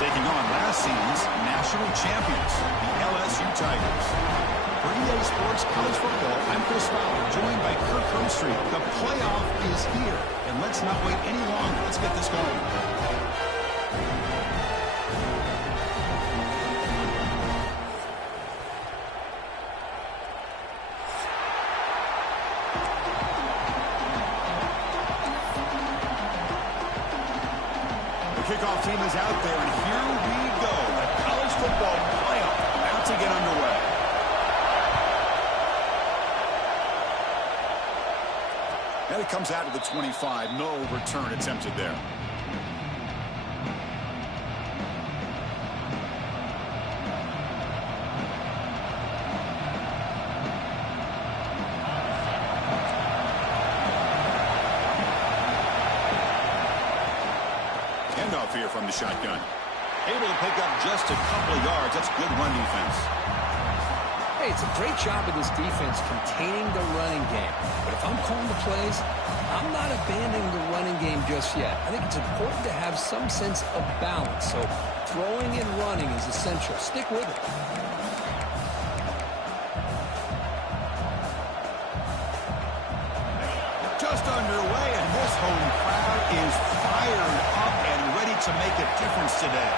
Taking on last season's national champions, the LSU Tigers. For EA Sports College Football, I'm Chris Fowler, joined by Kirk Herbstreit. The playoff is here, and let's not wait any longer. Let's get this going. Kickoff team is out there, and here we go. The college football playoff about to get underway. And it comes out to the 25. No return attempted there. Handoff here from the shotgun. Able to pick up just a couple of yards. That's good run defense. Hey, it's a great job of this defense containing the running game. But if I'm calling the plays, I'm not abandoning the running game just yet. I think it's important to have some sense of balance. So throwing and running is essential. Stick with it. Just underway, and this home crowd is fired up and ready to make a difference today.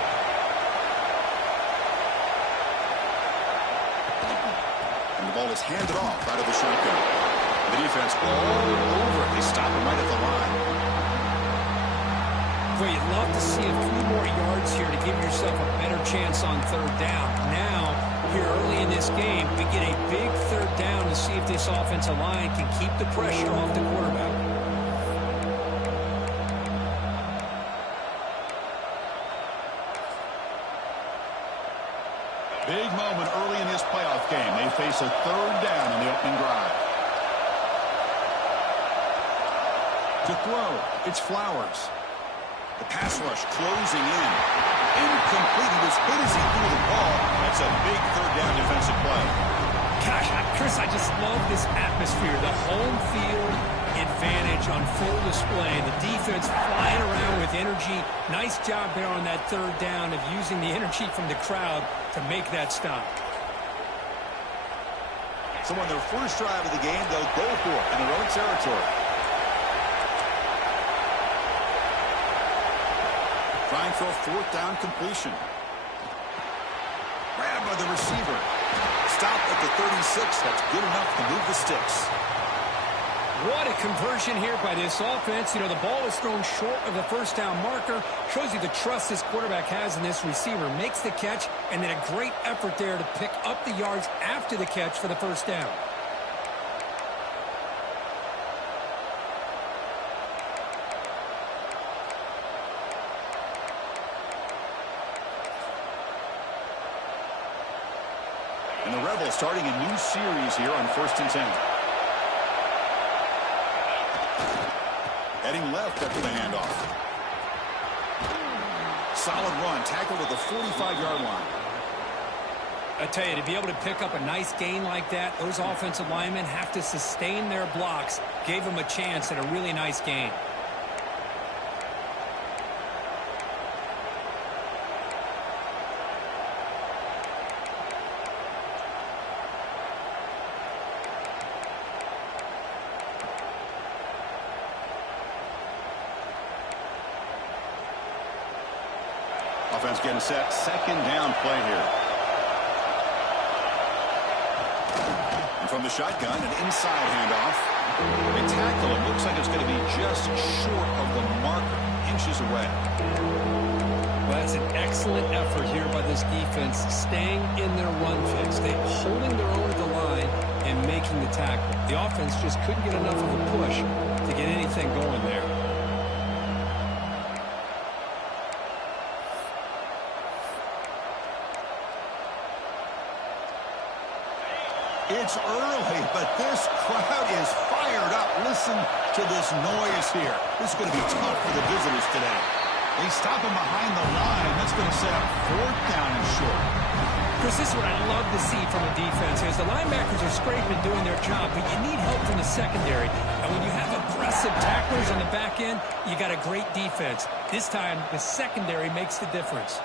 And the ball is handed off out of the shotgun. The defense all over it. They stop him right at the line. Well, you'd love to see a few more yards here to give yourself a better chance on third down. Now, here early in this game, we get a big third down to see if this offensive line can keep the pressure off the quarterback. Big moment early in this playoff game. They face a third down on the opening drive. To throw, it's Flowers. The pass rush closing in. Incomplete. He was hit as he threw the ball. That's a big third down defensive play. Gosh, Chris, I just love this atmosphere. The home field advantage on full display. The defense flying around with energy. Nice job there on that third down of using the energy from the crowd to make that stop. So on their first drive of the game, they'll go for it in their own territory. Trying for a fourth down completion. Grabbed by the receiver. Stopped at the 36. That's good enough to move the sticks. What a conversion here by this offense. You know, the ball is thrown short of the first down marker. Shows you the trust this quarterback has in this receiver. Makes the catch, and then a great effort there to pick up the yards after the catch for the first down. And the Rebels starting a new series here on 1st and 10. Heading left after the handoff. Solid run, tackled at the 45-yard line. I tell you, to be able to pick up a nice gain like that, those offensive linemen have to sustain their blocks. Gave them a chance at a really nice gain. Offense getting set. Second down play here. And from the shotgun, an inside handoff. They tackle it. Looks like it's going to be just short of the marker. Inches away. Well, that's an excellent effort here by this defense, staying in their run fix. They're holding their own at the line and making the tackle. The offense just couldn't get enough of a push to get anything going there. It's early, but this crowd is fired up. Listen to this noise here. This is going to be tough for the visitors today. They stop him behind the line. That's going to set up fourth down and short. Chris, this is what I love to see from a defense. As the linebackers are scraping doing their job, but you need help from the secondary. And when you have aggressive tacklers on the back end, you got a great defense. This time, the secondary makes the difference.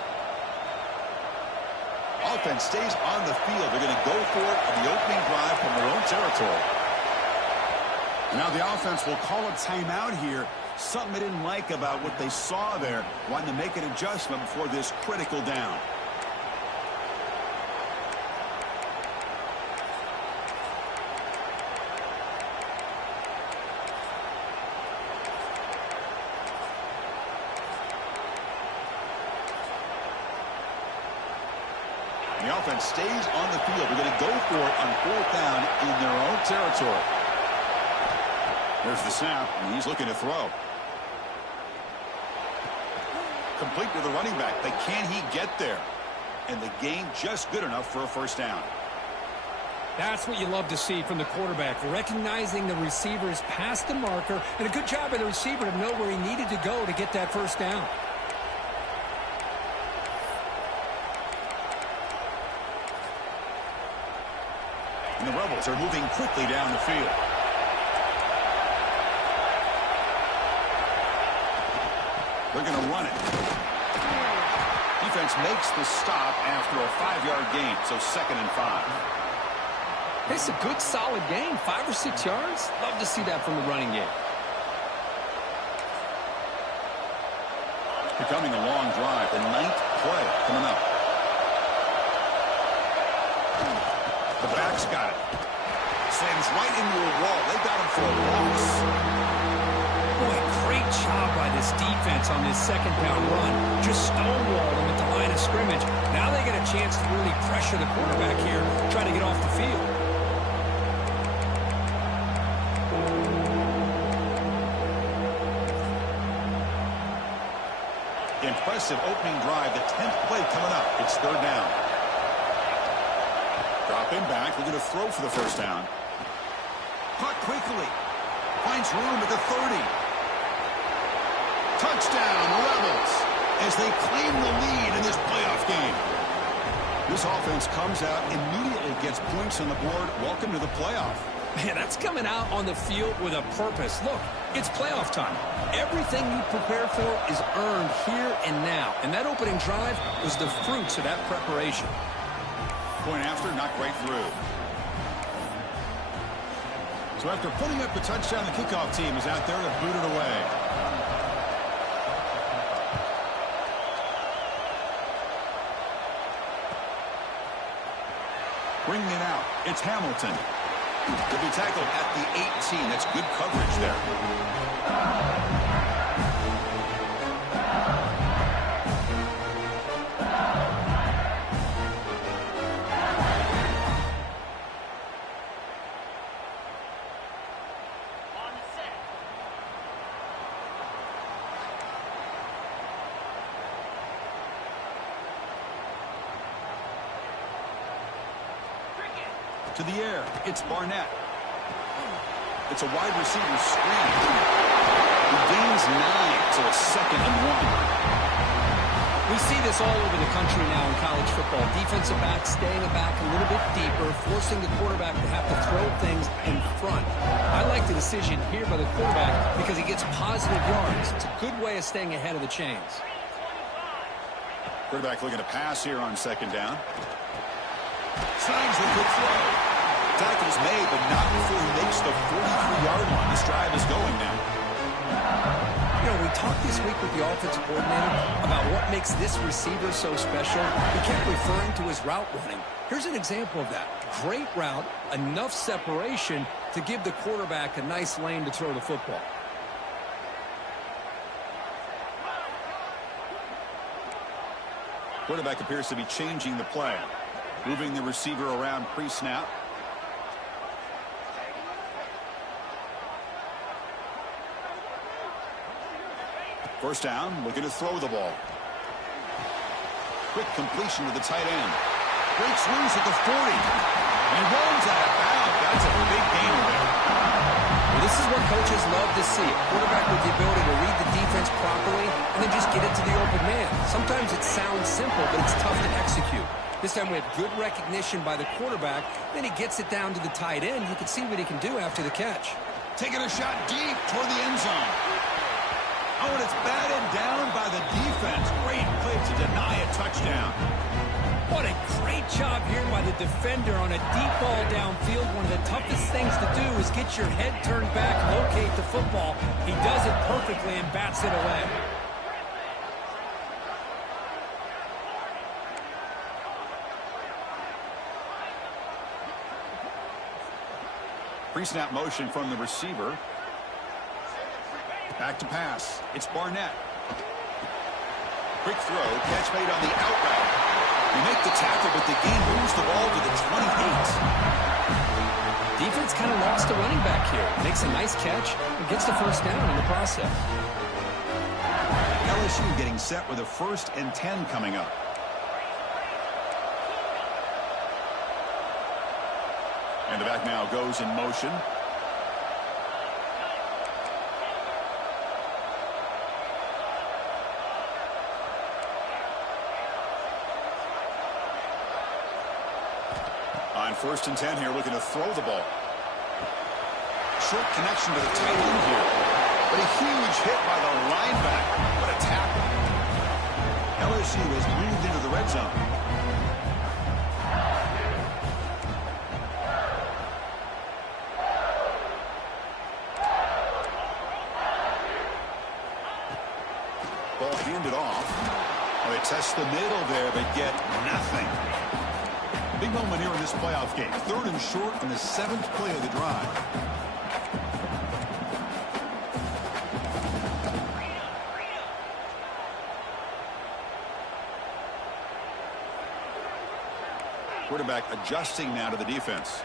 Offense stays on the field. They're going to go for it on the opening drive from their own territory. Now the offense will call a timeout here. Something they didn't like about what they saw there. Wanting to make an adjustment before this critical down. The offense stays on the field. They're going to go for it on 4th down in their own territory. There's the snap, and he's looking to throw. Complete to the running back, but can he get there? And the gain just good enough for a first down. That's what you love to see from the quarterback, recognizing the receiver's past the marker, and a good job by the receiver to know where he needed to go to get that first down. And the Rebels are moving quickly down the field. They're going to run it. Defense makes the stop after a 5-yard gain, so 2nd and 5. It's a good, solid gain, 5 or 6 yards. Love to see that from the running game. Becoming a long drive, the 9th play coming up. The back's got it. Sends right into a wall. They got him for a loss. Boy, great job by this defense on this 2nd down run. Just stonewalled him at the line of scrimmage. Now they get a chance to really pressure the quarterback here, trying to get off the field. Impressive opening drive. The 10th play coming up. It's 3rd down. Drop him back. We're going to throw for the first down. Caught quickly. Finds room at the 30. Touchdown, Rebels, as they claim the lead in this playoff game. This offense comes out, immediately gets points on the board. Welcome to the playoff. Man, that's coming out on the field with a purpose. Look, it's playoff time. Everything you prepare for is earned here and now. And that opening drive was the fruits of that preparation. Point after, not right through. So after putting up the touchdown, the kickoff team is out there to boot it away. Bringing it out, it's Hamilton. He'll be tackled at the 18. That's good coverage there. To the air, it's Barnett. It's a wide receiver screen. He gains 9, so it's 2nd and 1. We see this all over the country now in college football. Defensive backs staying back a little bit deeper, forcing the quarterback to have to throw things in front. I like the decision here by the quarterback because he gets positive yards. It's a good way of staying ahead of the chains. Quarterback looking to pass here on 2nd down. Signs the good throw. Tackle's made, but not before he makes the 43-yard line. This drive is going now. You know, we talked this week with the offensive coordinator about what makes this receiver so special. He kept referring to his route running. Here's an example of that. Great route, enough separation to give the quarterback a nice lane to throw the football. Quarterback appears to be changing the play. Moving the receiver around pre-snap. First down, looking to throw the ball. Quick completion to the tight end. Breaks loose at the 40. And runs out of bounds. That's a big gain there. Well, this is what coaches love to see. A quarterback with the ability to read the defense properly and then just get it to the open man. Sometimes it sounds simple, but it's tough to execute. This time we have good recognition by the quarterback. Then he gets it down to the tight end. You can see what he can do after the catch. Taking a shot deep toward the end zone. Oh, and it's batted down by the defense. Great play to deny a touchdown. What a great job here by the defender on a deep ball downfield. One of the toughest things to do is get your head turned back, locate the football. He does it perfectly and bats it away. Pre-snap motion from the receiver. Back to pass. It's Barnett. Quick throw. Catch made on the out route. They make the tackle, but the game moves the ball to the 28. Defense kind of lost the running back here. Makes a nice catch and gets the first down in the process. LSU getting set with a 1st and 10 coming up. And the back now goes in motion. On 1st and 10 here, looking to throw the ball. Short connection to the tight end here. But a huge hit by the linebacker. What a tackle. LSU has moved into the red zone. Ball handed off. Well, they test the middle there, but get nothing. Big moment here in this playoff game. 3rd and short on the 7th play of the drive. Quarterback adjusting now to the defense.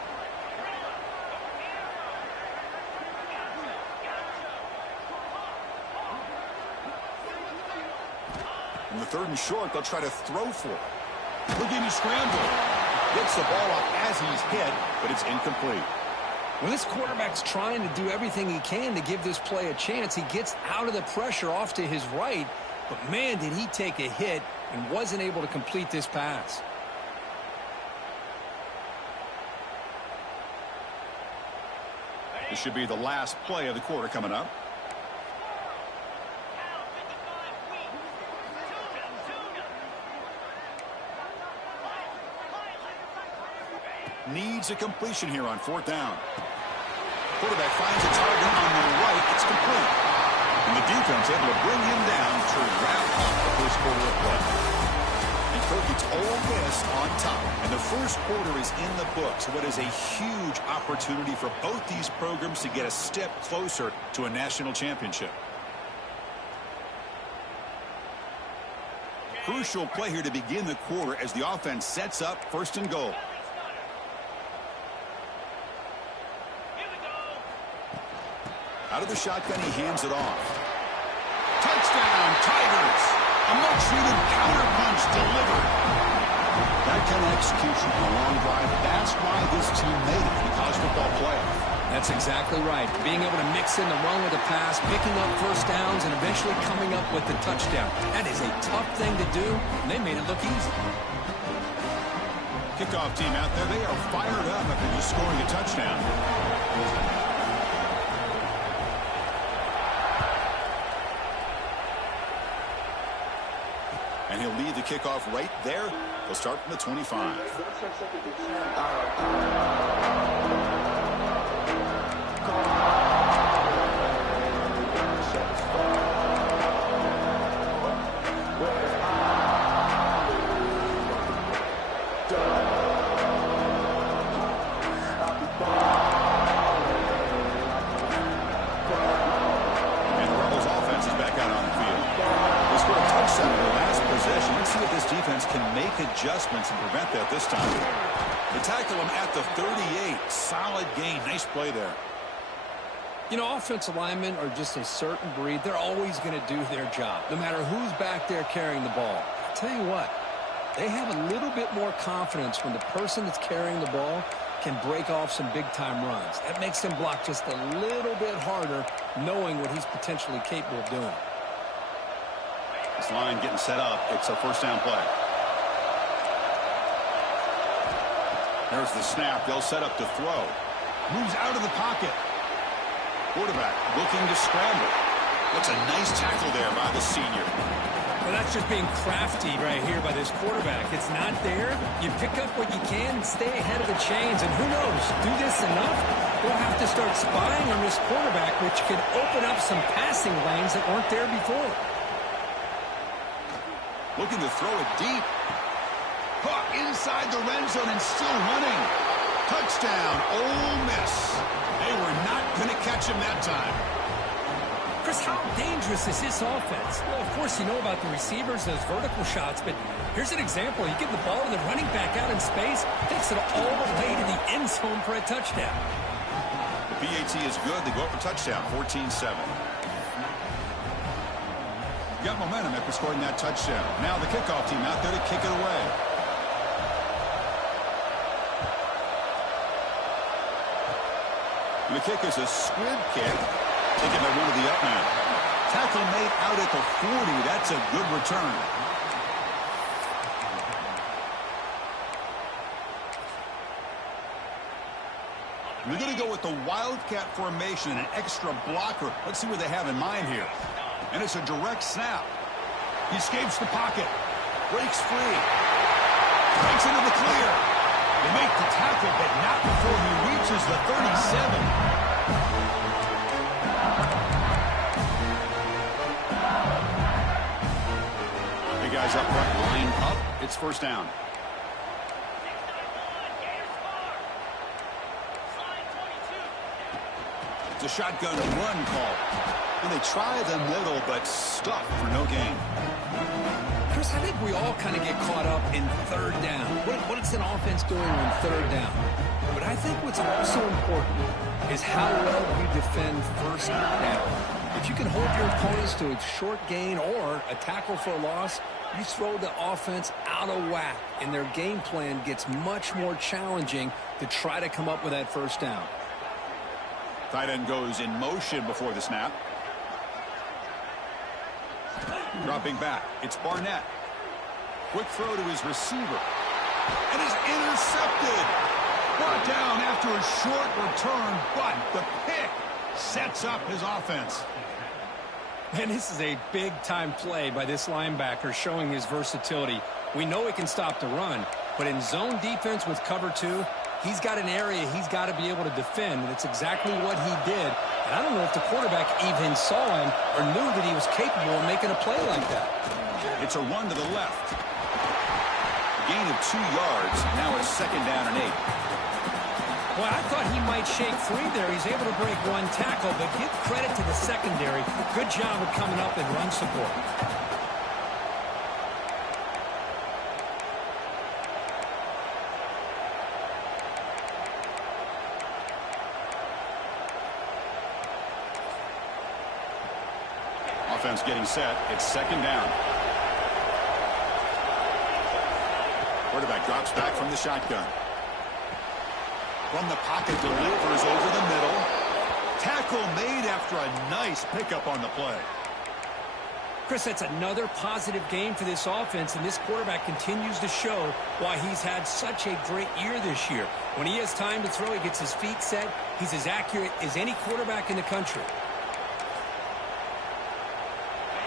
In the 3rd and short, they'll try to throw for it. Looking to scramble. Gets the ball off as he's hit, but it's incomplete. Well, this quarterback's trying to do everything he can to give this play a chance. He gets out of the pressure off to his right, but man, did he take a hit and wasn't able to complete this pass. This should be the last play of the quarter coming up. Needs a completion here on 4th down. Quarterback finds a target on the right. It's complete. And the defense able to bring him down to wrap up the first quarter of play. And Kirk, it's Ole Miss on top. And the first quarter is in the books. What is a huge opportunity for both these programs to get a step closer to a national championship. Crucial play here to begin the quarter as the offense sets up 1st and goal. Out of the shotgun, he hands it off. Touchdown, Tigers! A much-needed counterpunch delivered. That kind of execution on a long drive, that's why this team made it in the college football playoff. That's exactly right. Being able to mix in the run with the pass, picking up first downs, and eventually coming up with the touchdown. That is a tough thing to do, and they made it look easy. Kickoff team out there, they are fired up after just scoring a touchdown. And he'll lead the kickoff right there. They'll start from the 25. And the Rebels offense is back out on the field. They scored a touchdown in their last possession. Let's see if this defense can make adjustments and prevent that this time. They tackle him at the 38. Solid gain. Nice play there. You know, offensive linemen are just a certain breed. They're always going to do their job, no matter who's back there carrying the ball. I'll tell you what, they have a little bit more confidence when the person that's carrying the ball can break off some big-time runs. That makes them block just a little bit harder, knowing what he's potentially capable of doing. This line getting set up. It's a 1st down play. There's the snap. They'll set up to throw. Moves out of the pocket. Quarterback looking to scramble. That's a nice tackle there by the senior. Well, that's just being crafty right here by this quarterback. It's not there. You pick up what you can and stay ahead of the chains. And who knows, do this enough, they'll have to start spying on this quarterback, which could open up some passing lanes that weren't there before. Looking to throw it deep. Caught inside the red zone and still running. Touchdown, Ole Miss. They were not going to catch him that time. Chris, how dangerous is this offense? Well, of course, you know about the receivers, those vertical shots, but here's an example. You give the ball to the running back out in space, takes it all the way to the end zone for a touchdown. The PAT is good. They go up for touchdown, 14-7. Got momentum after scoring that touchdown. Now the kickoff team out there to kick it away. The kick is a squib kick. Taken by one of the up men. Tackle made out at the 40. That's a good return. We're going to go with the Wildcat formation and an extra blocker. Let's see what they have in mind here. And it's a direct snap. He escapes the pocket. Breaks free. Breaks into the clear. They make the tackle, but not before he reaches the 37. Guys up front, line up. It's first down. It's a shotgun run call. And they try the middle, but stuck for no gain. Chris, I think we all kind of get caught up in third down. What is an offense doing on third down? But I think what's also important is how well we defend first down. If you can hold your opponents to a short gain or a tackle for a loss, you throw the offense out of whack, and their game plan gets much more challenging to try to come up with that first down. Tight end goes in motion before the snap. Dropping back, it's Barnett. Quick throw to his receiver. And is intercepted. Brought down after a short return, but the pick sets up his offense. And this is a big-time play by this linebacker showing his versatility. We know he can stop the run, but in zone defense with cover two, he's got an area he's got to be able to defend, and it's exactly what he did. And I don't know if the quarterback even saw him or knew that he was capable of making a play like that. It's a run to the left. A gain of 2 yards. Now it's second down and 8. Well, I thought he might shake free there. He's able to break one tackle, but give credit to the secondary. Good job of coming up and run support. Offense getting set. It's second down. Quarterback drops back from the shotgun. From the pocket, delivers over the middle. Tackle made after a nice pickup on the play. Chris, that's another positive game for this offense, and this quarterback continues to show why he's had such a great year this year. When he has time to throw, he gets his feet set. He's as accurate as any quarterback in the country.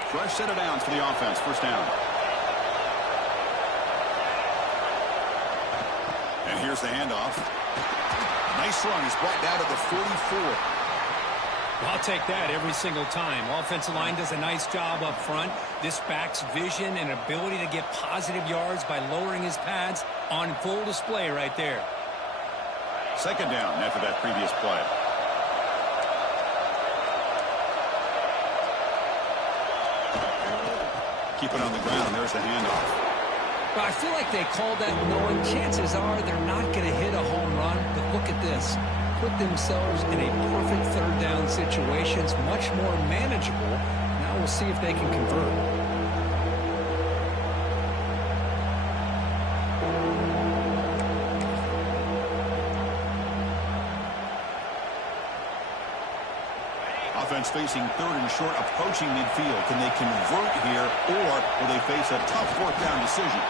Fresh set of downs for the offense. First down. And here's the handoff. Nice run. He's brought down to the 44. I'll take that every single time. Offensive line does a nice job up front. This back's vision and ability to get positive yards by lowering his pads on full display right there. Second down after that previous play. Keep it on the ground. There's the handoff. But I feel like they called that knowing chances are they're not going to hit a home run. But look at this. Put themselves in a perfect third down situation. It's much more manageable. Now we'll see if they can convert. Offense facing third and short, approaching midfield. Can they convert here, or will they face a tough fourth down decision?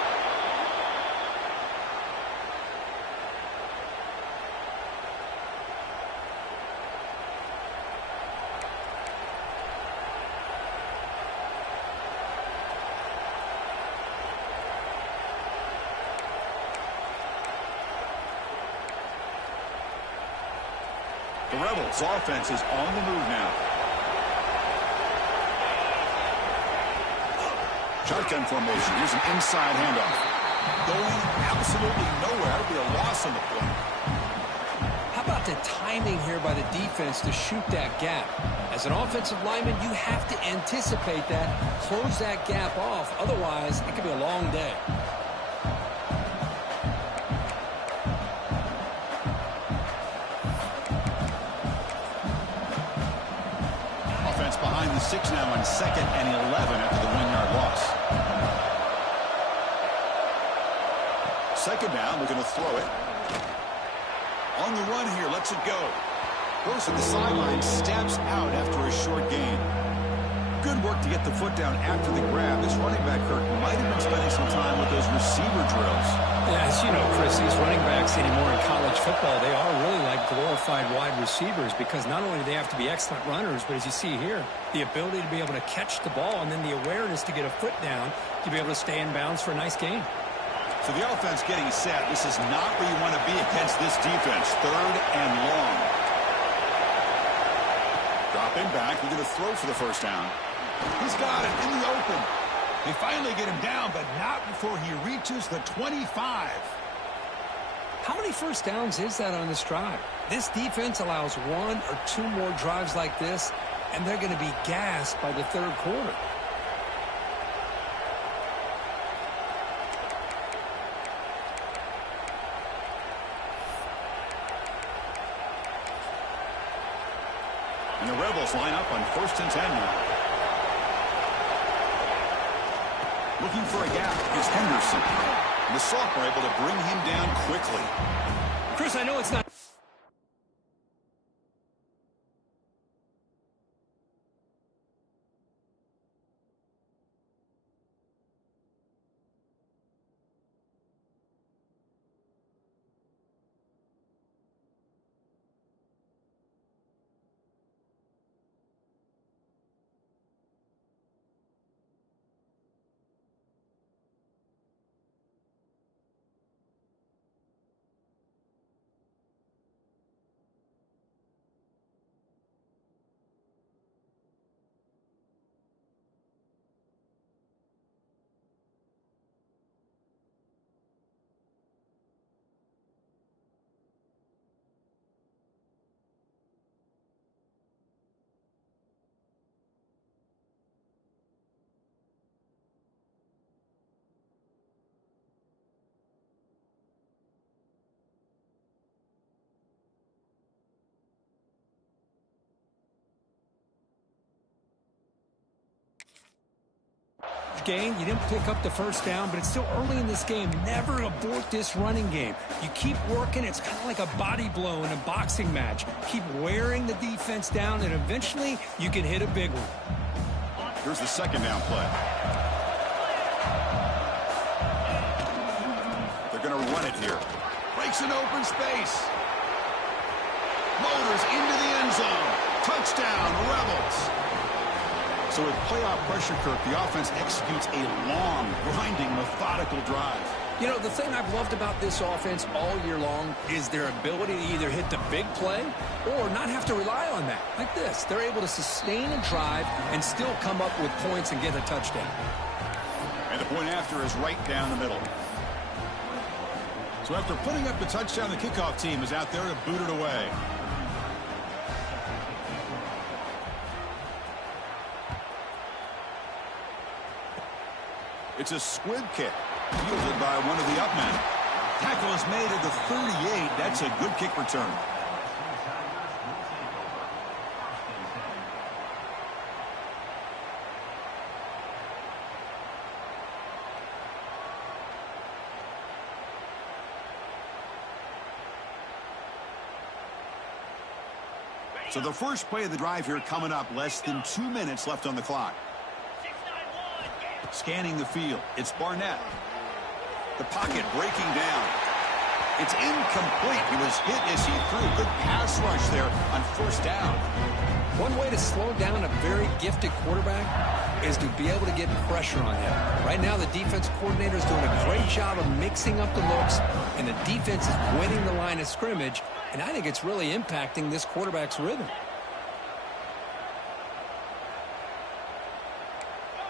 The Rebels' offense is on the move now. Shotgun formation. Here's an inside handoff. Going absolutely nowhere. It'll be a loss on the play. How about the timing here by the defense to shoot that gap? As an offensive lineman, you have to anticipate that, close that gap off. Otherwise, it could be a long day. Offense behind the 6 now on 2nd and 11 after the 1-yard loss. 2nd down, we're going to throw it. On the run here, lets it go. Goes to the sideline, steps out after a short gain. Good work to get the foot down after the grab. This running back, Kirk, might have been spending some time with those receiver drills. Yeah, as you know, Chris, these running backs anymore in college football, they are really like glorified wide receivers because not only do they have to be excellent runners, but as you see here, the ability to be able to catch the ball and then the awareness to get a foot down to be able to stay in bounds for a nice gain. So the offense getting set. This is not where you want to be against this defense. 3rd and long. Dropping back. We're going to throw for the 1st down. He's got it in the open. They finally get him down, but not before he reaches the 25. How many first downs is that on this drive? This defense allows 1 or 2 more drives like this, and they're going to be gassed by the 3rd quarter. And the Rebels line up on 1st and 10 now. Looking for a gap is Henderson. And the sophomore able to bring him down quickly. Chris, I know it's not... Gain, you didn't pick up the 1st down, but it's still early in this game. Never abort this running game. You keep working. It's kind of like a body blow in a boxing match. Keep wearing the defense down, and eventually you can hit a big one. Here's the 2nd down play. They're going to run it here. Breaks an open space. Motors into the end zone. Touchdown, Rebels. So with playoff pressure, Kirk, the offense executes a long, grinding, methodical drive. You know, the thing I've loved about this offense all year long is their ability to either hit the big play or not have to rely on that. Like this, they're able to sustain a drive and still come up with points and get a touchdown. And the point after is right down the middle. So after putting up the touchdown, the kickoff team is out there to boot it away. It's a squib kick, fielded by one of the up men. Tackle is made at the 38. That's a good kick return. So the first play of the drive here coming up, less than 2 minutes left on the clock. Scanning the field, it's Barnett. The pocket breaking down. It's incomplete. He was hit as he threw. Good pass rush there on first down. One way to slow down a very gifted quarterback is to be able to get pressure on him. Right now, the defense coordinator is doing a great job of mixing up the looks, and the defense is winning the line of scrimmage, and I think it's really impacting this quarterback's rhythm.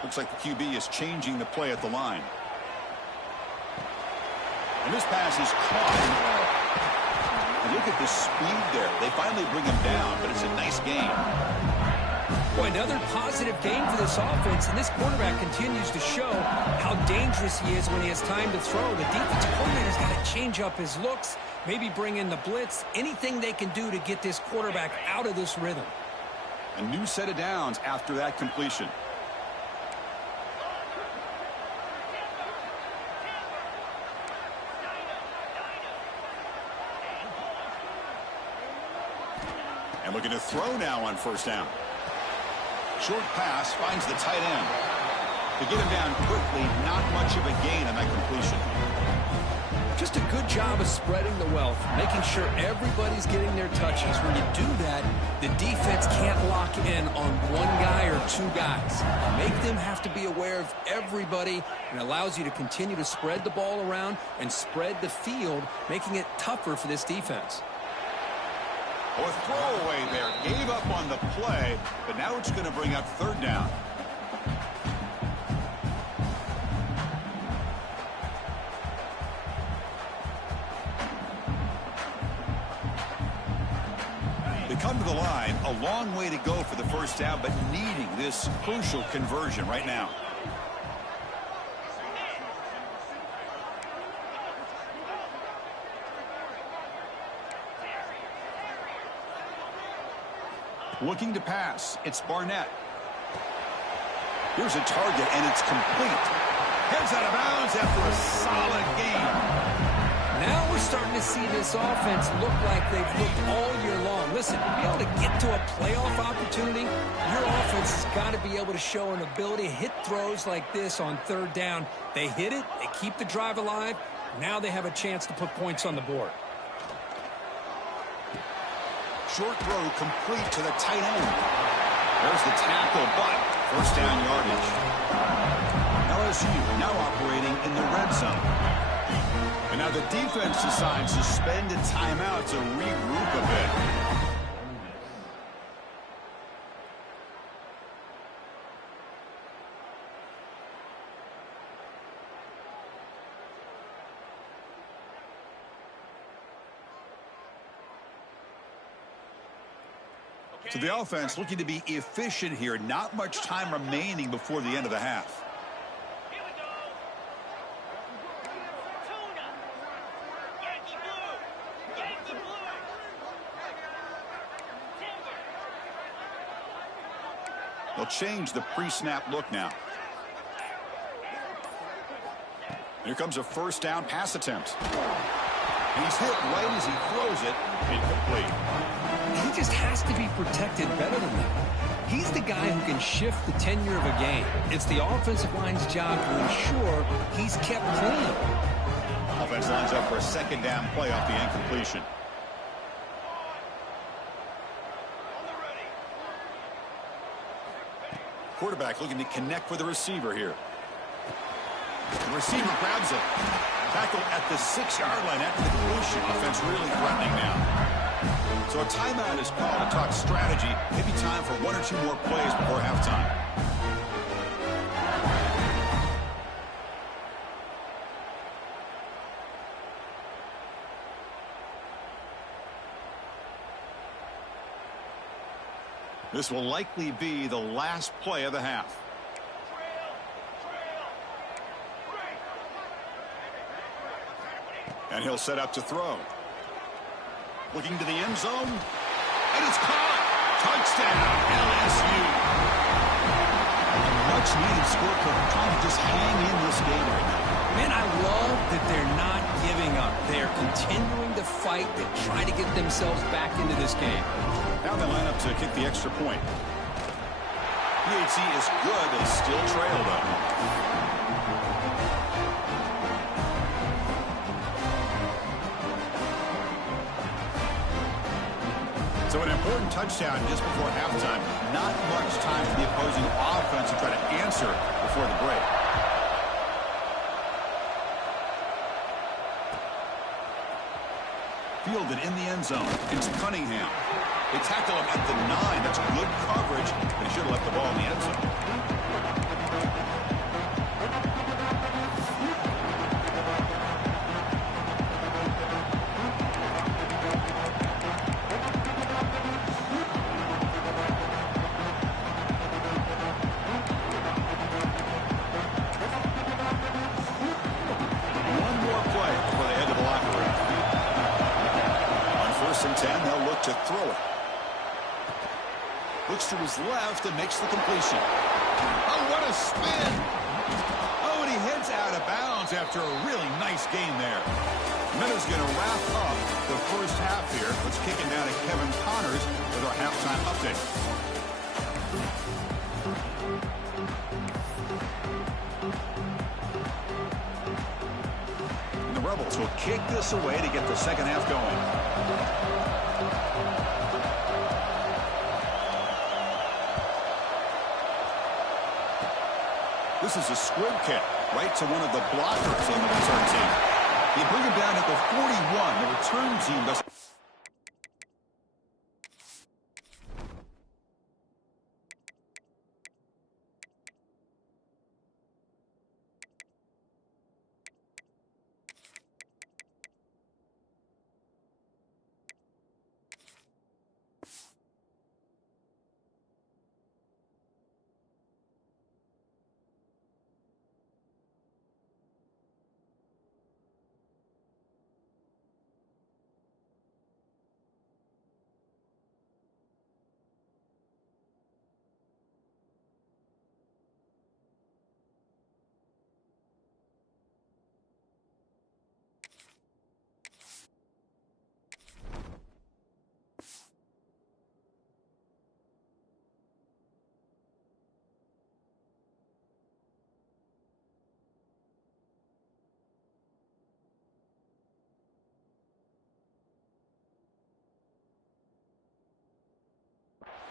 Looks like the QB is changing the play at the line. And this pass is caught. And look at the speed there. They finally bring him down, but it's a nice game. Boy, another positive game for this offense, and this quarterback continues to show how dangerous he is when he has time to throw. The defensive coordinator's got to change up his looks, maybe bring in the blitz, anything they can do to get this quarterback out of this rhythm. A new set of downs after that completion. And looking to throw now on first down. Short pass finds the tight end. To get him down quickly, not much of a gain on that completion. Just a good job of spreading the wealth, making sure everybody's getting their touches. When you do that, the defense can't lock in on one guy or two guys. Make them have to be aware of everybody, and allows you to continue to spread the ball around and spread the field, making it tougher for this defense. Or throwaway there. Gave up on the play, but now it's going to bring up third down. They come to the line, a long way to go for the first down, but needing this crucial conversion right now. Looking to pass. It's Barnett. Here's a target, and it's complete. Heads out of bounds after a solid game. Now we're starting to see this offense look like they've looked all year long. Listen, to be able to get to a playoff opportunity, your offense has got to be able to show an ability to hit throws like this on third down. They hit it. They keep the drive alive. Now they have a chance to put points on the board. Short throw complete to the tight end. There's the tackle, but first down yardage. LSU now operating in the red zone. And now the defense decides to spend a timeout to regroup a bit. So the offense looking to be efficient here. Not much time remaining before the end of the half. They'll change the pre-snap look now. Here comes a first down pass attempt. He's hit right as he throws it. Incomplete. He just has to be protected better than that. He's the guy who can shift the tenure of a game. It's the offensive line's job to ensure he's kept clean. Offense lines up for a second down play off the incompletion. Quarterback looking to connect with the receiver here. The receiver grabs it. Tackle at the 6-yard line after the completion. Offense really threatening now. So a timeout is called to talk strategy. Maybe time for one or two more plays before halftime. This will likely be the last play of the half. And he'll set up to throw. Looking to the end zone. And it's caught. Touchdown, LSU. A much-needed score, trying to just hang in this game right now. Man, I love that they're not giving up. They're continuing to fight. They try to get themselves back into this game. Now they line up to kick the extra point. PHC is good. They still trail, though. So an important touchdown just before halftime. Not much time for the opposing offense to try to answer before the break. Fielded in the end zone. It's Cunningham. They tackle him at the 9. That's good coverage. They should have left the ball in the end zone. One more play before they head to the locker room. On 1st and 10, they'll look to throw it. Looks to his left and makes the completion. Oh, what a spin! Oh, and he heads out of bounds after a really nice game there. Minnesota going to wrap up the first half here. Let's kick it down to Kevin Connors with our halftime update. And the Rebels will kick this away to get the second half going. This is a squib kick right to one of the blockers on the return team. They bring him down at the 41. The return team doesn't.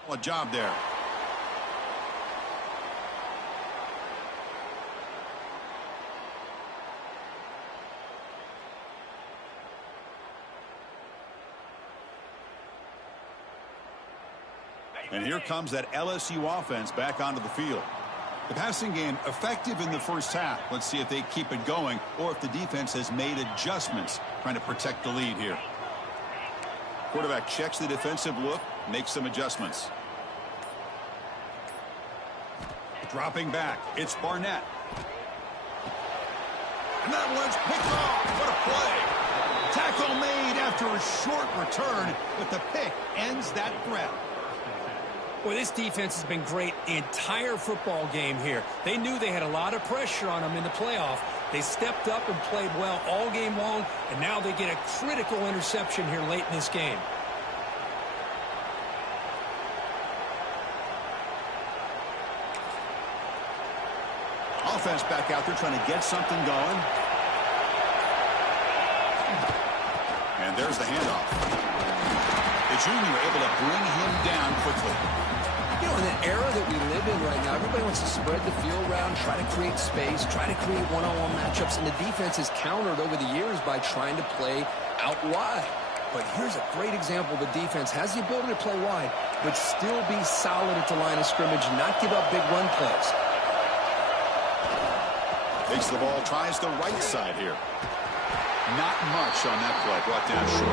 A job there. And here comes that LSU offense back onto the field. The passing game effective in the first half. Let's see if they keep it going or if the defense has made adjustments trying to protect the lead here. Quarterback checks the defensive look, makes some adjustments. Dropping back, it's Barnett. And that one's picked off. What a play. Tackle made after a short return, but the pick ends that threat. Boy, this defense has been great the entire football game here. They knew they had a lot of pressure on them in the playoff. They stepped up and played well all game long, and now they get a critical interception here late in this game. Offense back out there trying to get something going. And there's the handoff. The junior able to bring him down quickly. You know, in the era that we live in right now, everybody wants to spread the field around, try to create space, try to create one-on-one matchups, and the defense has countered over the years by trying to play out wide. But here's a great example. The defense has the ability to play wide, but still be solid at the line of scrimmage, not give up big run plays. Takes the ball, tries the right side here. Not much on that play, brought down short.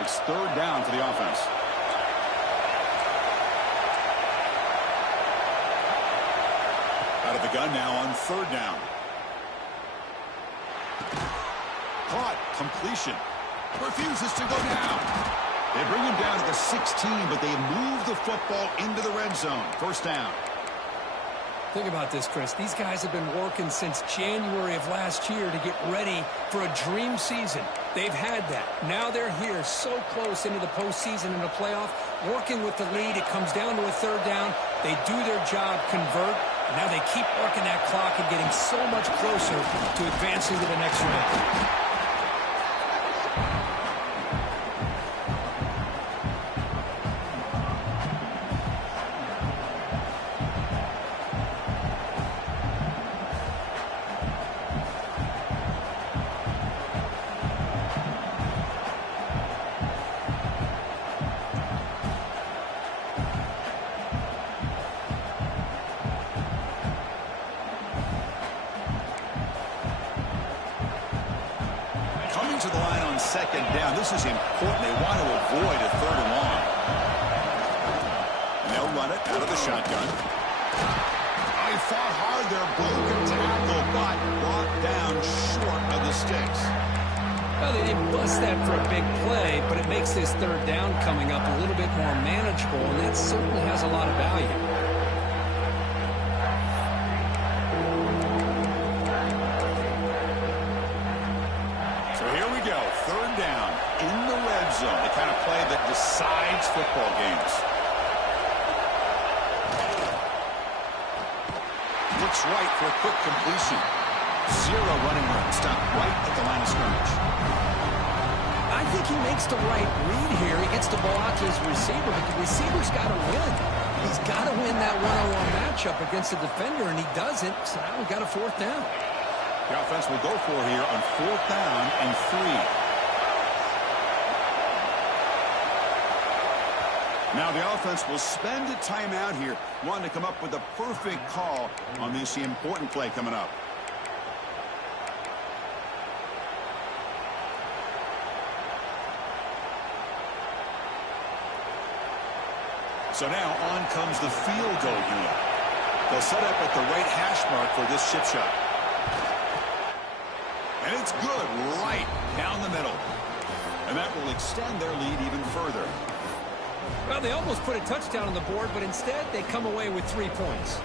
It's third down for the offense. Out of the gun now on third down. Caught. Completion. Refuses to go down. They bring him down to the 16, but they move the football into the red zone. First down. Think about this, Chris. These guys have been working since January of last year to get ready for a dream season. They've had that. Now they're here so close into the postseason and the playoff, working with the lead. It comes down to a third down. They do their job, convert. And now they keep working that clock and getting so much closer to advancing to the next round. To the line on second down. This is important. They want to avoid a third and long. And they'll run it out of the shotgun. He fought hard there. Broken tackle, but brought down short of the sticks. Well, they didn't bust that for a big play, but it makes this third down coming up a little bit more manageable, and that certainly has a lot of value. Third down in the red zone. The kind of play that decides football games. Looks right for a quick completion. Zero running room. Stop right at the line of scrimmage. I think he makes the right read here. He gets the ball out to his receiver, but the receiver's got to win. He's got to win that one-on-one matchup against the defender, and he doesn't. So now we got a fourth down. The offense will go for here on fourth down and 3. Now the offense will spend a timeout here, wanting to come up with a perfect call on this important play coming up. So now on comes the field goal unit. They'll set up at the right hash mark for this chip shot. And it's good right down the middle. And that will extend their lead even further. Well, they almost put a touchdown on the board, but instead they come away with 3 points.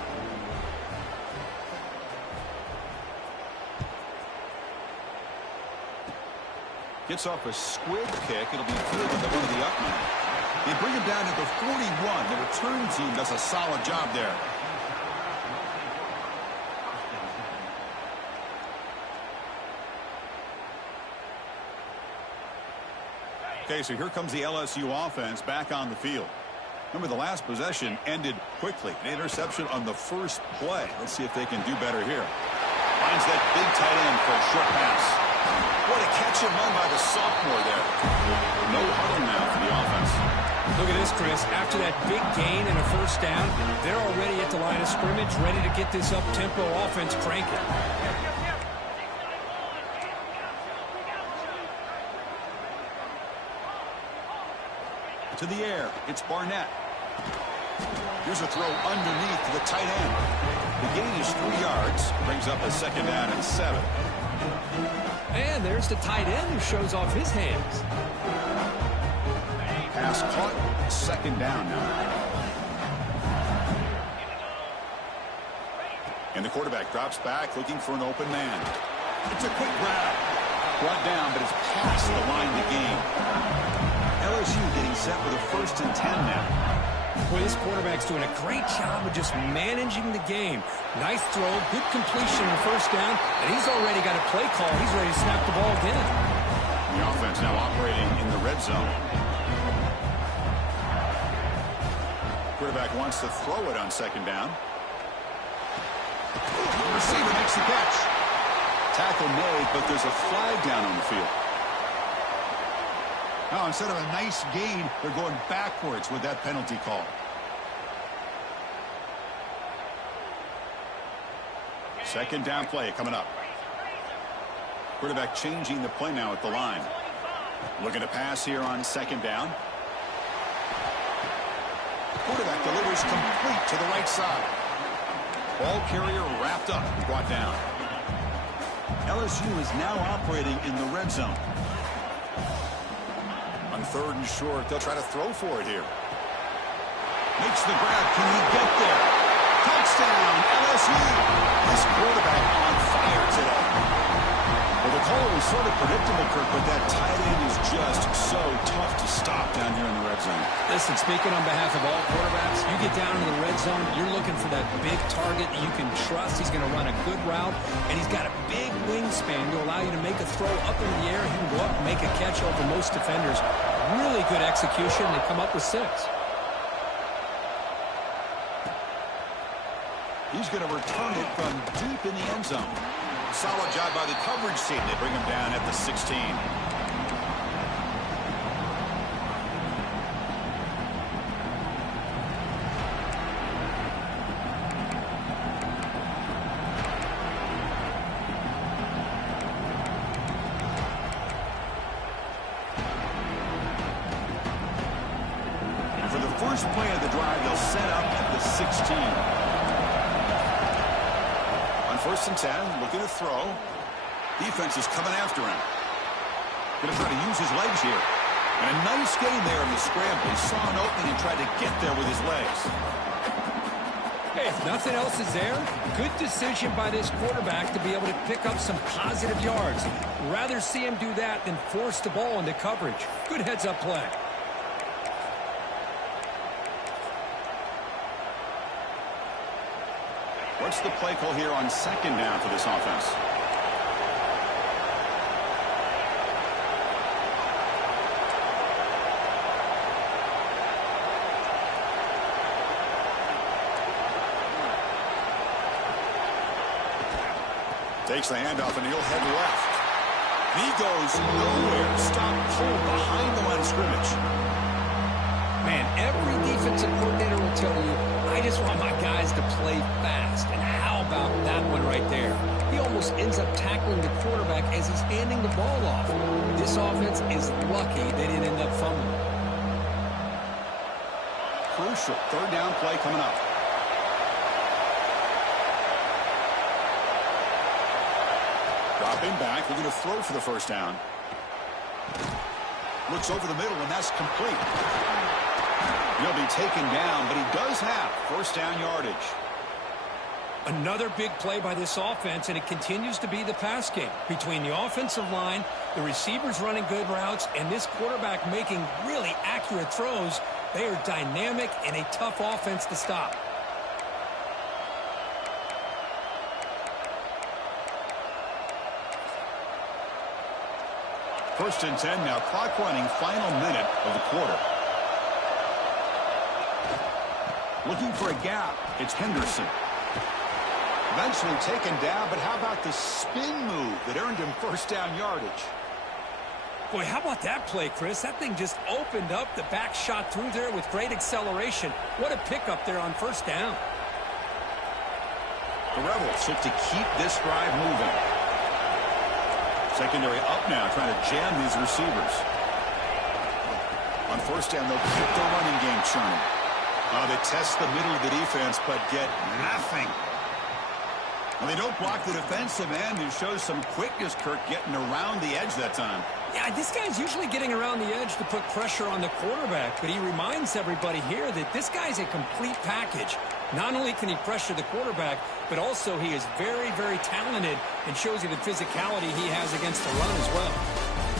Gets off a squib kick. It'll be fielded at one of the up men. They bring him down to the 41. The return team does a solid job there. Okay, so here comes the LSU offense back on the field. Remember, the last possession ended quickly. An interception on the first play. Let's see if they can do better here. Finds that big tight end for a short pass. What a catch and run by the sophomore there. No huddle now for the offense. Look at this, Chris. After that big gain and a first down, they're already at the line of scrimmage, ready to get this up-tempo offense cranking. To the air. It's Barnett. Here's a throw underneath to the tight end. The gain is 3 yards. Brings up a second down and 7. And there's the tight end who shows off his hands. Pass caught. Second down now. And the quarterback drops back looking for an open man. It's a quick grab. Brought down, but it's past the line to gain. LSU getting set with a 1st and 10 now. Boy, this quarterback's doing a great job of just managing the game. Nice throw, good completion on first down, and he's already got a play call. He's ready to snap the ball again. The offense now operating in the red zone. Quarterback wants to throw it on second down. The receiver makes the catch. Tackle made, but there's a flag down on the field. Now, instead of a nice gain, they're going backwards with that penalty call. Second down play coming up. Quarterback changing the play now at the line. Looking to pass here on second down. Quarterback delivers complete to the right side. Ball carrier wrapped up and brought down. LSU is now operating in the red zone. On 3rd and short, they'll try to throw for it here. Makes the grab. Can he get there? Touchdown, LSU. predictable, Kirk, but that tight end is just so tough to stop down here in the red zone. Listen, speaking on behalf of all quarterbacks, you get down in the red zone, you're looking for that big target that you can trust. He's going to run a good route, and he's got a big wingspan to allow you to make a throw up in the air. He can go up and make a catch over most defenders. Really good execution. They come up with 6. He's going to return it from deep in the end zone. Solid job by the coverage team. They bring him down at the 16. And for the first play of the drive, they'll set up at the 16. First and 10, looking to throw. Defense is coming after him. Going to try to use his legs here. And a nice gain there in the scramble. He saw an opening and tried to get there with his legs. Hey, if nothing else is there, good decision by this quarterback to be able to pick up some positive yards. Rather see him do that than force the ball into coverage. Good heads-up play. What's the play call here on second down for this offense? Takes the handoff and he'll head left. He goes nowhere. Stop pulled behind the line of scrimmage. Man, every defensive coordinator will tell you, I just want my guys to play fast. And how about that one right there? He almost ends up tackling the quarterback as he's handing the ball off. This offense is lucky they didn't end up fumbling. Crucial third down play coming up. Dropping back, looking to throw for the first down. Looks over the middle, and that's complete. He'll be taken down, but he does have first down yardage. Another big play by this offense, and it continues to be the pass game. Between the offensive line, the receivers running good routes, and this quarterback making really accurate throws, they are dynamic and a tough offense to stop. First and 10 now, clock running, final minute of the quarter. Looking for a gap, it's Henderson. Eventually taken down, but how about the spin move that earned him first down yardage? Boy, how about that play, Chris? That thing just opened up. The back shot through there with great acceleration. What a pickup there on first down. The Rebels look to keep this drive moving. Secondary up now, trying to jam these receivers. On first down, they'll keep the running game churning. They test the middle of the defense, but get nothing. Well, they don't block the defensive end, who shows some quickness, Kirk, getting around the edge that time. Yeah, this guy's usually getting around the edge to put pressure on the quarterback, but he reminds everybody here that this guy's a complete package. Not only can he pressure the quarterback, but also he is very, very talented and shows you the physicality he has against the run as well.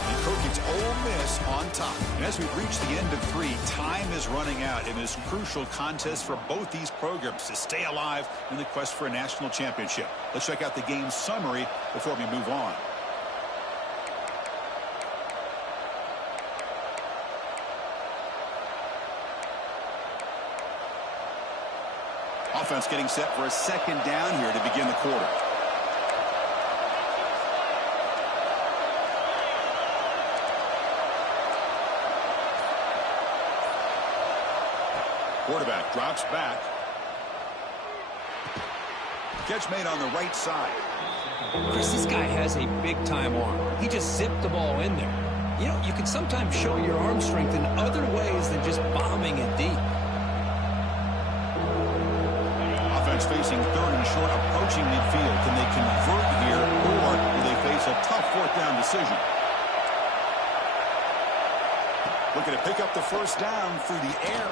And Kirk, it's Ole Miss on top. And as we reach the end of 3, time is running out in this crucial contest for both these programs to stay alive in the quest for a national championship. Let's check out the game summary before we move on. Offense getting set for a second down here to begin the quarter. Quarterback drops back. Catch made on the right side. Chris, this guy has a big-time arm. He just zipped the ball in there. You know, you can sometimes show your arm strength in other ways than just bombing it deep. Offense facing third and short, approaching midfield. Can they convert here, or will they face a tough fourth down decision? Looking to pick up the first down through the air.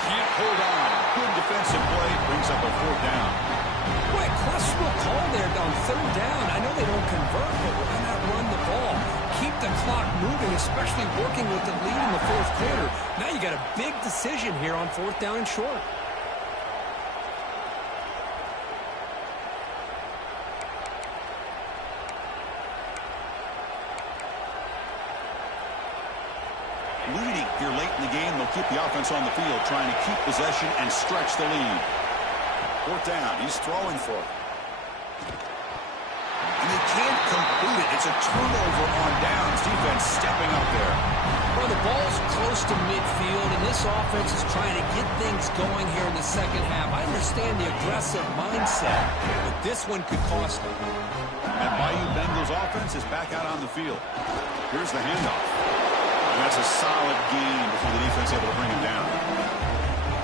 Can't hold on. Good defensive play. Brings up a fourth down. Boy, questionable call there on third down. I know they don't convert, but why not run the ball? Keep the clock moving, especially working with the lead in the fourth quarter. Now you got a big decision here on fourth down and short. Leading here late in the game, they'll keep the offense on the field, trying to keep possession and stretch the lead. Fourth down, he's throwing for it. And they can't complete it. It's a turnover on downs. Defense stepping up there. Well, the ball's close to midfield, and this offense is trying to get things going here in the second half. I understand the aggressive mindset, but this one could cost them. And Bayou Bengals offense is back out on the field. Here's the handoff. And that's a solid gain before the defense able to bring him down.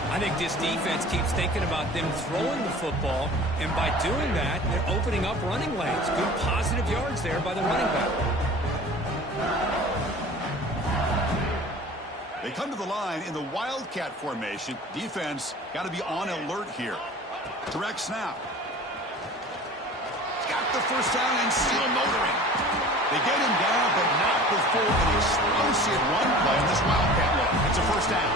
I think this defense keeps thinking about them throwing the football, and by doing that, they're opening up running lanes. Good positive yards there by the running back. They come to the line in the Wildcat formation. Defense got to be on alert here. Direct snap. Got the first down and still motoring. They get him down, but not before an explosive run play on this Wildcat look. It's a first down.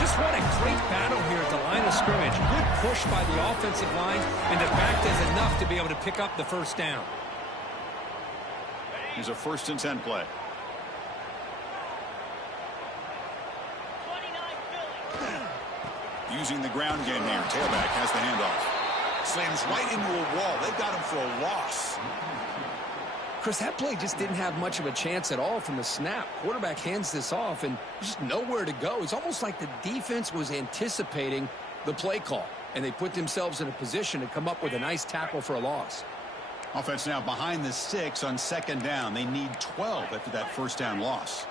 Just what a great battle here at the line of scrimmage. Good push by the offensive line, and the back does enough to be able to pick up the first down. Here's a 1st and 10 play. Using the ground game here. Tailback has the handoff. Slams right into a wall. They've got him for a loss. Chris, that play just didn't have much of a chance at all from the snap. Quarterback hands this off and just nowhere to go. It's almost like the defense was anticipating the play call, and they put themselves in a position to come up with a nice tackle for a loss. Offense now behind the 6 on 2nd down. They need 12 after that first down loss.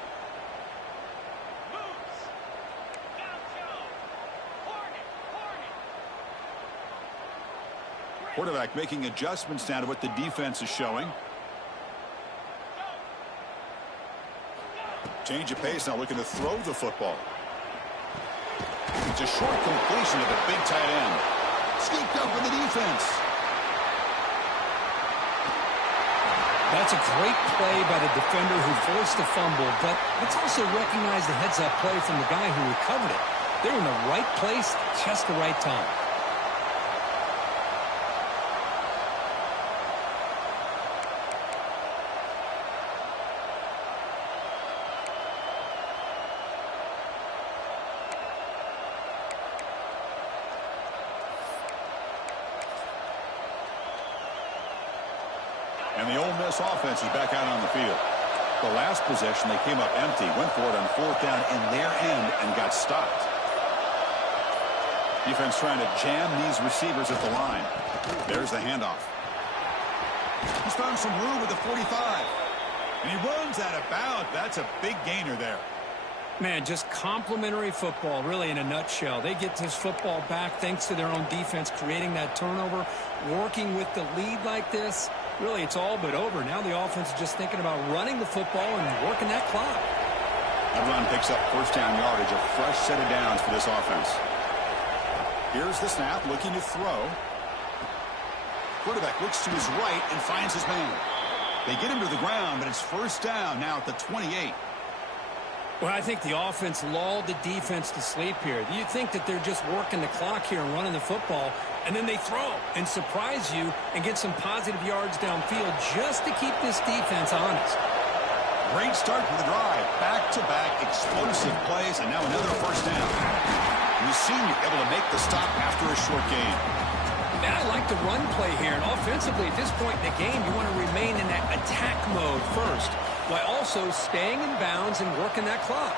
Quarterback making adjustments now to what the defense is showing. Change of pace now, looking to throw the football. It's a short completion to the big tight end. Scooped up with the defense. That's a great play by the defender who forced the fumble, but let's also recognize the heads-up play from the guy who recovered it. They're in the right place, just the right time. And the Ole Miss offense is back out on the field. The last possession, they came up empty, went for it on 4th down in their end and got stopped. Defense trying to jam these receivers at the line. There's the handoff. He's found some room with the 45. And he runs out of bounds. That's a big gainer there. Man, just complimentary football, really, in a nutshell. They get this football back thanks to their own defense, creating that turnover, working with the lead like this. Really, it's all but over. Now the offense is just thinking about running the football and working that clock. That run picks up first down yardage, a fresh set of downs for this offense. Here's the snap, looking to throw. Quarterback looks to his right and finds his man. They get him to the ground, but it's first down now at the 28. Well, I think the offense lulled the defense to sleep here. You think that they're just working the clock here and running the football, and then they throw and surprise you and get some positive yards downfield just to keep this defense honest. Great start to the drive. Back-to-back explosive plays, and now another first down. And the senior able to make the stop after a short gain. Man, I like the run play here, and offensively at this point in the game, you want to remain in that attack mode first, while also staying in bounds and working that clock.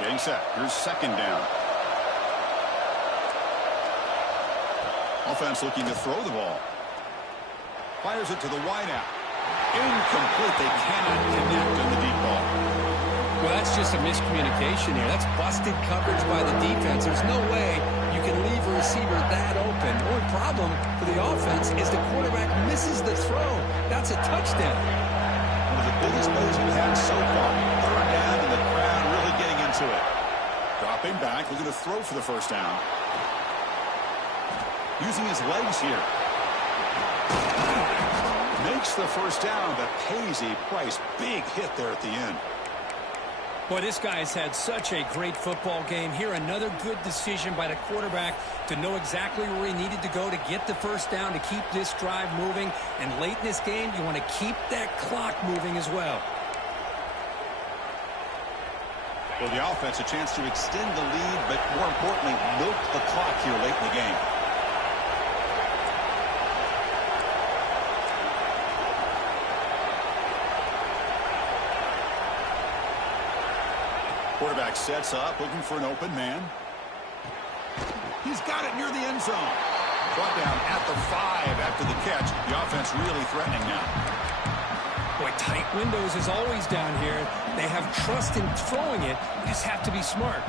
Getting set. Here's 2nd down. Offense looking to throw the ball. Fires it to the wideout. Incomplete. They cannot connect on the deep ball. Well, that's just a miscommunication here. That's busted coverage by the defense. There's no way you can leave a receiver that open. The only problem for the offense is the quarterback misses the throw. That's a touchdown. of the biggest plays we've had so far. Third down, and the crowd really getting into it. Dropping back, looking to throw for the first down. Using his legs here. Makes the first down, but pays a price. Big hit there at the end. Boy, this guy's had such a great football game. Here, another good decision by the quarterback to know exactly where he needed to go to get the first down, to keep this drive moving. And late in this game, you want to keep that clock moving as well. For the offense, a chance to extend the lead, but more importantly, milk the clock here late in the game. Quarterback sets up, looking for an open man. He's got it near the end zone. Brought down at the 5 after the catch. The offense really threatening now. Boy, tight windows is always down here. They have trust in throwing it. You just have to be smart.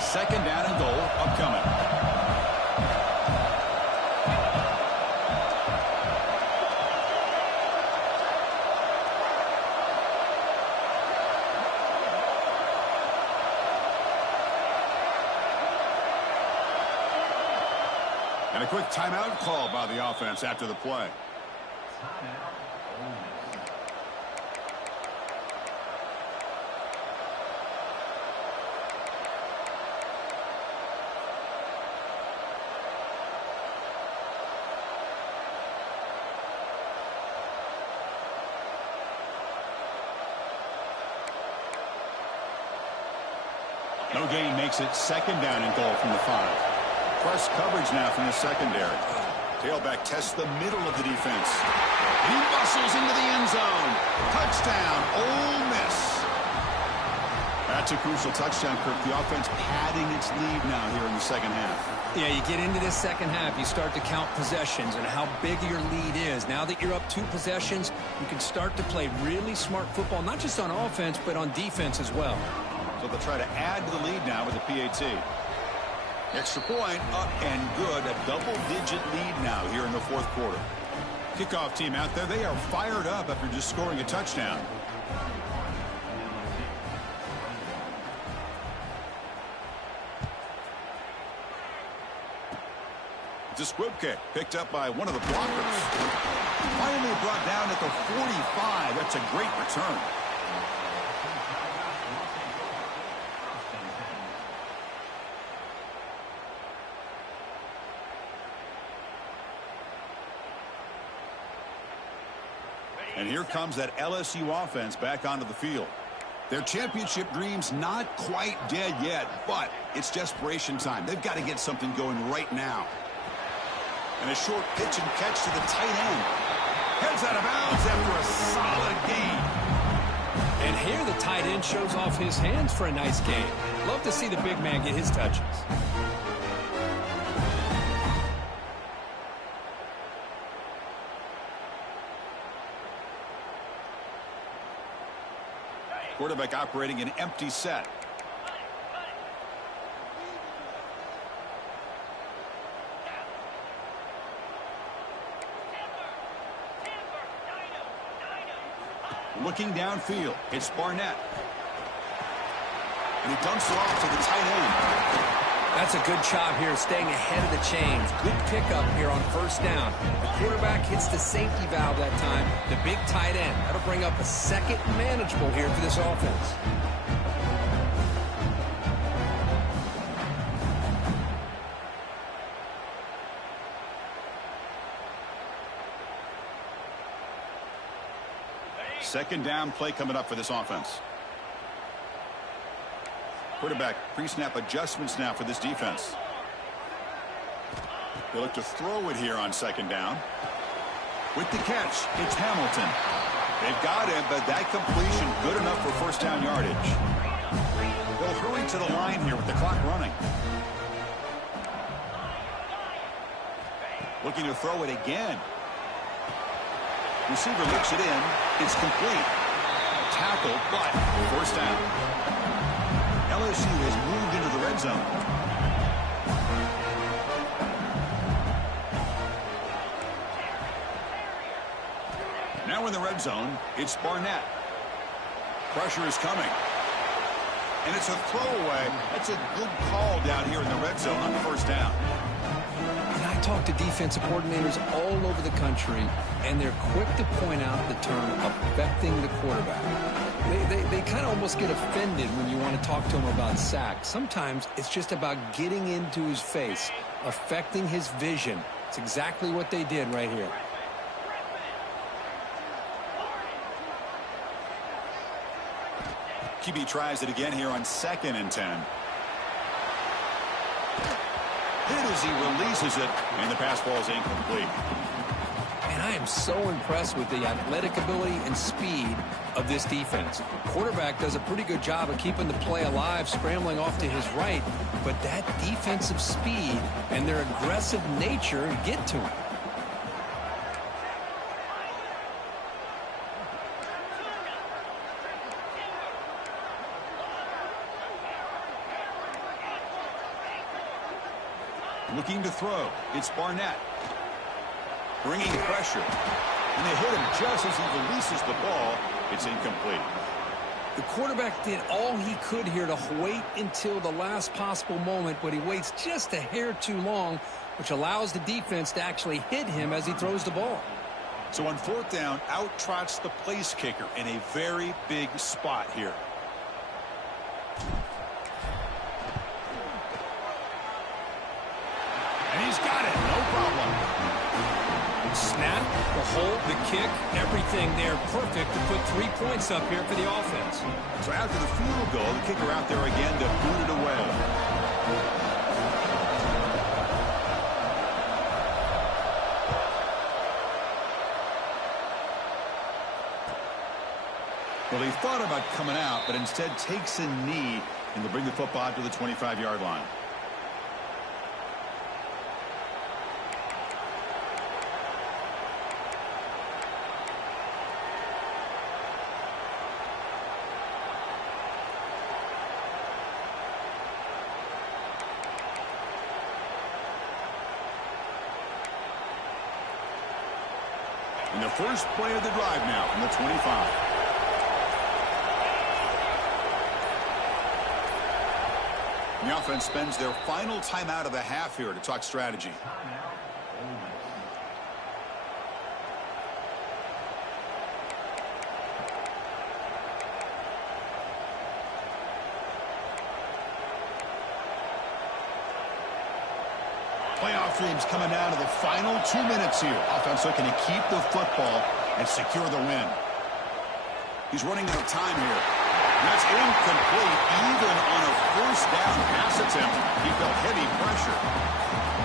Second down and goal upcoming. And a quick timeout call by the offense after the play. No gain makes it second down and goal from the 5. Press coverage now from the secondary. Tailback tests the middle of the defense. He bustles into the end zone. Touchdown, Ole Miss. That's a crucial touchdown, Kirk. The offense padding its lead now here in the second half. Yeah, you get into this second half, you start to count possessions and how big your lead is. Now that you're up 2 possessions, you can start to play really smart football, not just on offense, but on defense as well. So they'll try to add to the lead now with the PAT. Extra point, up and good. A double-digit lead now here in the fourth quarter. Kickoff team out there. They are fired up after just scoring a touchdown. It's a squib kick picked up by one of the blockers. Finally brought down at the 45. That's a great return. And here comes that LSU offense back onto the field. Their championship dreams not quite dead yet, but it's desperation time. They've got to get something going right now. And a short pitch and catch to the tight end. Heads out of bounds after a solid gain. And here the tight end shows off his hands for a nice gain. Love to see the big man get his touches. Quarterback operating an empty set. Looking downfield, it's Barnett. And he dumps it off to the tight end. That's a good job here, staying ahead of the chains. Good pickup here on first down. The quarterback hits the safety valve that time. The big tight end. That'll bring up a second manageable here for this offense. Second down play coming up for this offense. Quarterback pre-snap adjustments now for this defense. They look to throw it here on second down. With the catch, it's Hamilton. They've got him, but that completion good enough for first down yardage. They'll hurry to the line here with the clock running. Looking to throw it again. Receiver looks it in. It's complete. Tackle, but first down. LSU has moved into the red zone. Now in the red zone, it's Barnett. Pressure is coming. And it's a throwaway. That's a good call down here in the red zone on first down. And I talk to defensive coordinators all over the country, and they're quick to point out the term affecting the quarterback. They kind of almost get offended when you want to talk to them about sacks. Sometimes it's just about getting into his face, affecting his vision. It's exactly what they did right here. QB tries it again here on 2nd and 10. Hit as he releases it, and the pass ball is incomplete. And I am so impressed with the athletic ability and speed of this defense. Quarterback does a pretty good job of keeping the play alive, scrambling off to his right, but that defensive speed and their aggressive nature get to him. Looking to throw. It's Barnett. Bringing pressure. And they hit him just as he releases the ball. It's incomplete. The quarterback did all he could here to wait until the last possible moment, but he waits just a hair too long, which allows the defense to actually hit him as he throws the ball. So on 4th down, out trots the place kicker in a very big spot here. And he's got it. No problem. Snap, the hold, the kick, everything there perfect to put 3 points up here for the offense. So after the field goal, the kicker out there again to boot it away. Well, he thought about coming out, but instead takes a knee and will bring the football out to the 25-yard line. And the first play of the drive now from the 25. And the offense spends their final timeout of the half here to talk strategy. Playoff dreams coming down to the final 2 minutes here. Offense looking to keep the football and secure the win. He's running out of time here. And that's incomplete. Even on a first down pass attempt, he felt heavy pressure.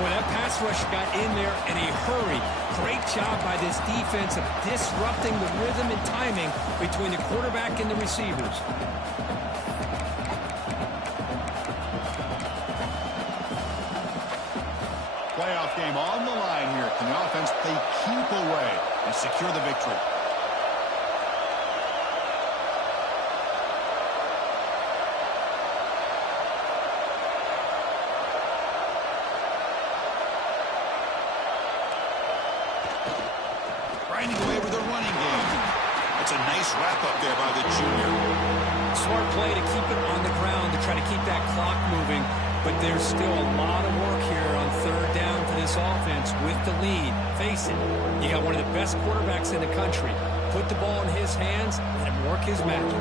Well, that pass rush got in there in a hurry. Great job by this defense of disrupting the rhythm and timing between the quarterback and the receivers. Playoff game on the line here. Can the offense play keep away and secure the victory? Grinding away with a running game. That's a nice wrap-up there by the junior. Smart play to keep it on the ground to try to keep that clock moving. But there's still a lot of work here on third down for this offense with the lead. Face it, you got one of the best quarterbacks in the country. Put the ball in his hands, let him work his magic.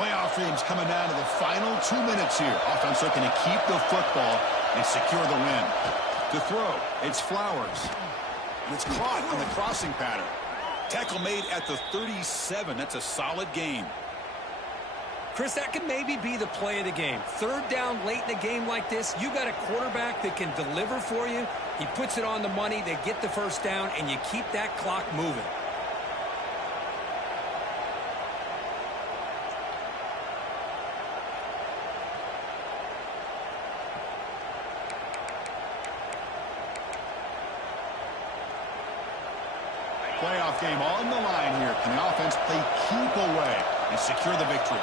Playoff dreams coming down to the final 2 minutes here. Offense looking to keep the football and secure the win. To throw, it's Flowers. And it's caught on the crossing pattern. Tackle made at the 37. That's a solid gain. Chris, that could maybe be the play of the game. Third down late in a game like this, you got a quarterback that can deliver for you. He puts it on the money, they get the first down, and you keep that clock moving. Playoff game on the line here. Can the offense play keep away and secure the victory?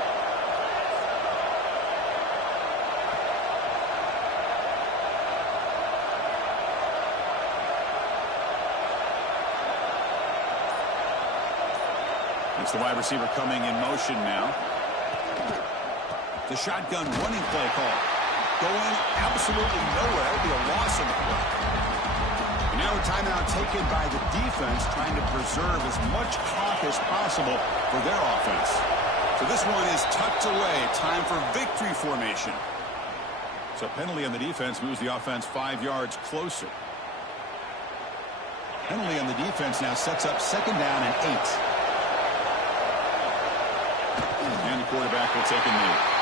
It's the wide receiver coming in motion now. The shotgun running play call. Going absolutely nowhere. It'll be a loss on the play. And now a timeout taken by the defense, trying to preserve as much clock as possible for their offense. So this one is tucked away. Time for victory formation. So penalty on the defense moves the offense 5 yards closer. Penalty on the defense now sets up 2nd down and 8. And the quarterback will take a knee.